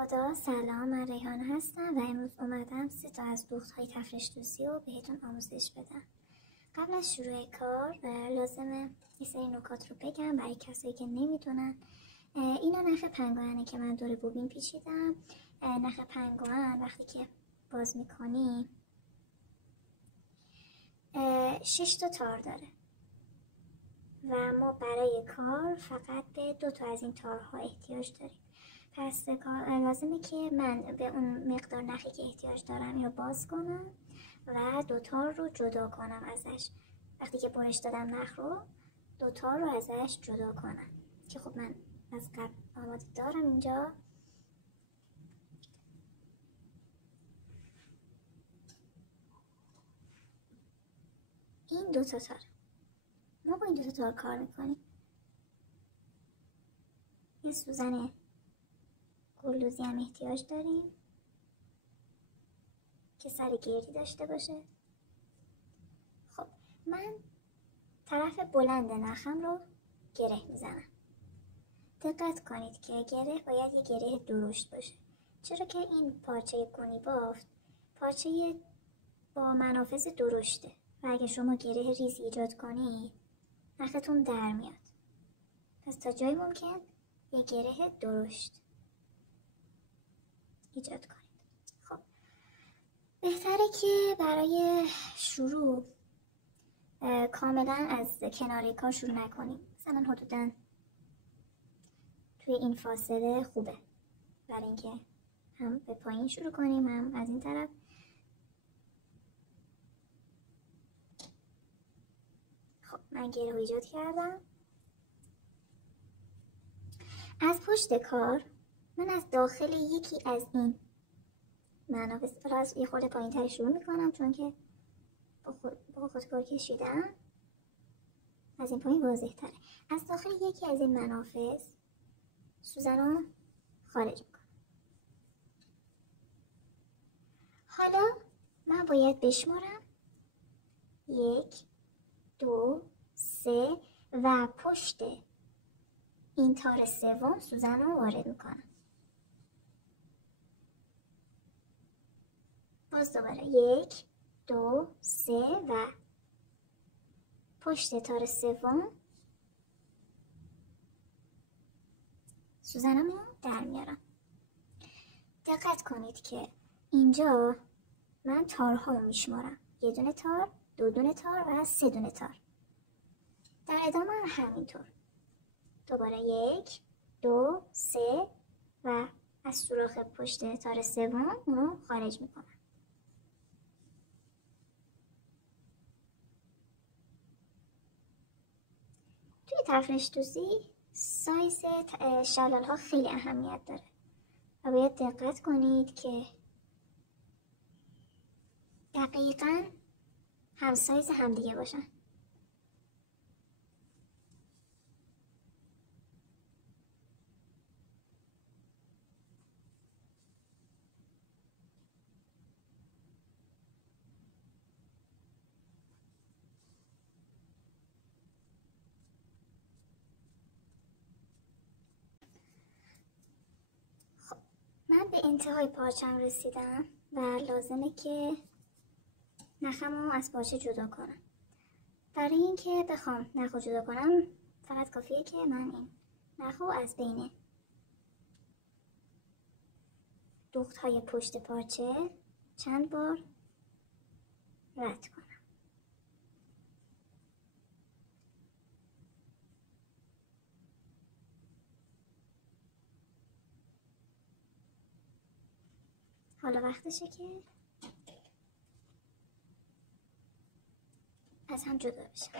خدا سلام، من ریحانه هستم و امروز اومدم 3 تا از دوخت‌های تفرش دوزی رو بهتون آموزش بدم. قبل از شروع کار لازمه یه سری نکات رو بگم برای کسایی که نمیدونن. اینا نخ پنگوئنه که من دور بوبین پیچیدم. نخ پنگوئن وقتی که باز میکنی 6 تا تار داره و ما برای کار فقط به 2 تا از این تارها احتیاج داریم. پس لازمه که من به اون مقدار نخی که احتیاج دارم اینو باز کنم و 2 تار رو جدا کنم ازش. وقتی که برش دادم نخ رو 2 تار رو ازش جدا کنم که خب من از قبل آماده دارم اینجا. این 2 تا تار ما با این 2 تا تار کار میکنیم. یه سوزن گلدوزی هم احتیاج داریم که سر گردی داشته باشه. خب من طرف بلند نخم رو گره میزنم. دقت کنید که گره باید یه گره درشت باشه، چرا که این پارچه گونی بافت پارچه با منافذ درشته و اگه شما گره ریزی ایجاد کنید نختون در میاد. پس تا جای ممکن یه گره درشت ایجاد کنید. خب بهتره که برای شروع کاملا از کنار کار شروع نکنیم. مثلا حدوداً توی این فاصله خوبه برای اینکه هم به پایین شروع کنیم هم از این طرف. خب من گره ایجاد کردم. از پشت کار من از داخل یکی از این منافذ از یه خورده پایین تر شروع میکنم، چون که با خودکار کشیدم از این پایین واضح تره. از داخل یکی از این منافذ سوزن رو خارج میکنم. حالا من باید بشمارم 1 2 3 و پشت این تار سوم سوزن رو وارد میکنم. باز دوباره 1 2 3 و پشت تار سوم سوزنم رو در میارم. دقت کنید که اینجا من تارها رو میشمارم، 1 دونه تار، 2 دونه تار و 3 دونه تار. در ادامه همینطور دوباره 1 2 3 و از سوراخ پشت تار سوم اونو خارج میکنم. توی تفرش دوزی سایز شلال ها خیلی اهمیت داره و باید دقت کنید که دقیقاً هم سایز هم دیگه باشن. من به انتهای پارچم رسیدم و لازمه که نخم رو از پارچه جدا کنم. برای اینکه بخوام نخ رو جدا کنم فقط کافیه که من این نخ رو از بین دوخت‌های پشت پارچه چند بار رد کنم. حالا وقتشه که از هم جدا بشن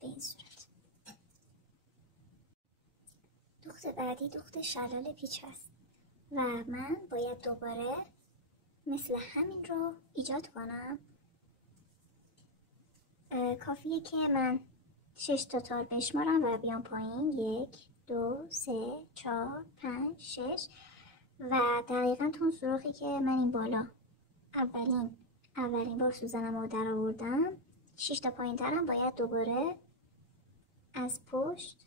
به این صورت. دوخت بعدی دوخت شلال پیچ هست و من باید دوباره مثل همین رو ایجاد کنم. کافیه که من 6 تا تار بشمارم و بیام پایین 1 2 3 4 5 6 و دقیقاً تو سوراخی که من این بالا اولین بار سوزنم رو در آوردم 6 تا پایین ترم باید دوباره از پشت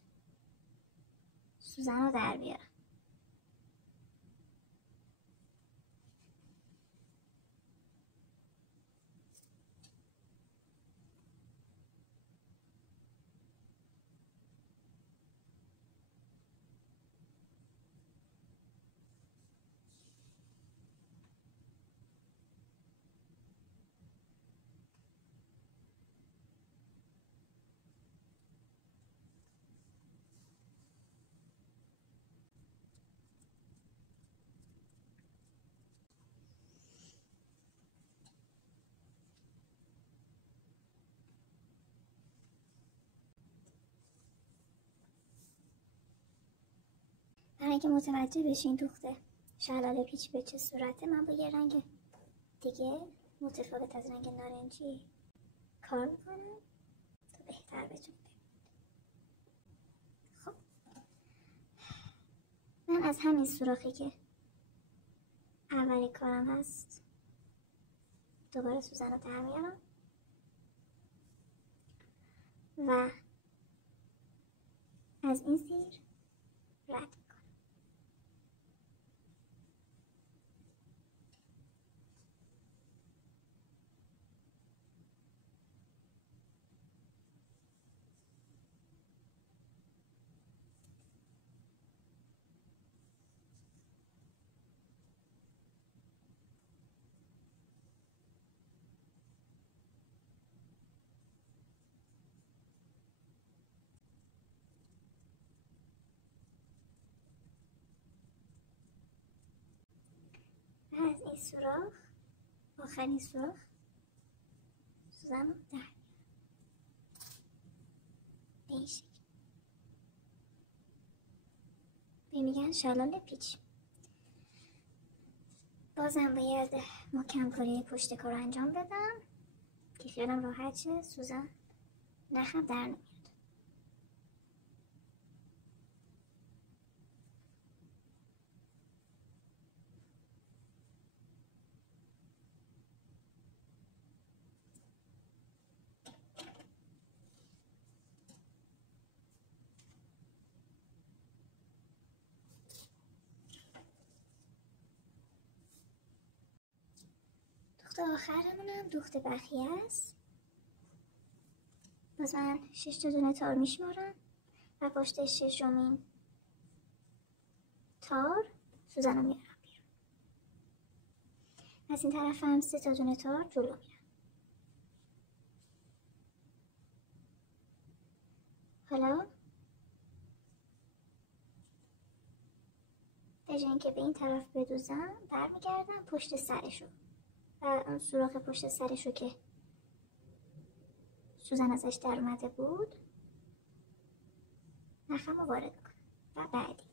سوزن رو در بیارم. برای اینکه متوجه بشین دوخته شلال پیچ به چه صورته، من با یه رنگ دیگه متفاوت از رنگ نارنجی کار میکنم تا بهتر بتون ببینید. خب من از همین سوراخی که اولی کارم هست دوباره سوزن رو در میارم و از این زیر رد میکنم. و از این سوراخ آخرین سوراخ سوزن رو در به این شکل. به میگن شلال پیچ. بازم باید محکم کاری پشت کار انجام بدم که خیالم راحت شه، سوزن نخم در نمیاد. دوخت آخرمونم دوخت بخیه است. باز من 6 تا دونه تار میشمارم و پشت ششمین تار سوزن رو میارم بیرون. از این طرف هم 3 تا دونه تار جلو میرم. حالا به جای اینکه به این طرف بدوزم برمیگردم پشت سرشو و اون سوراخ پشت سرشو که سوزن ازش در اومده بود نخم رو وارد میکنم و بعدی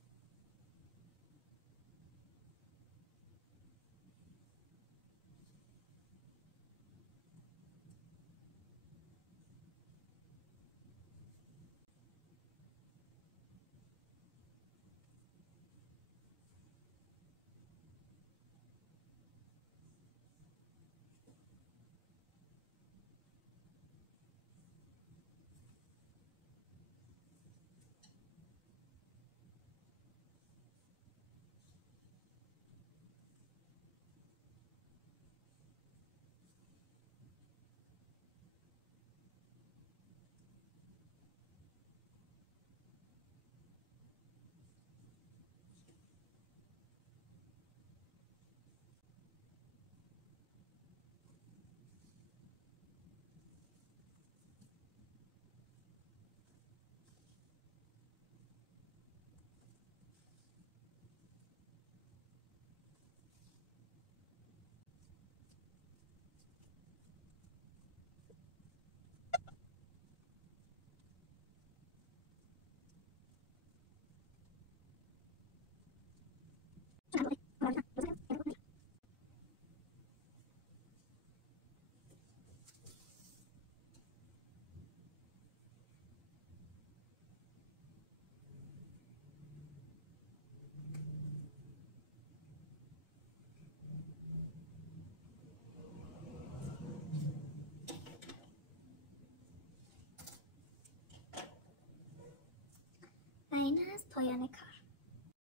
از پایان کار.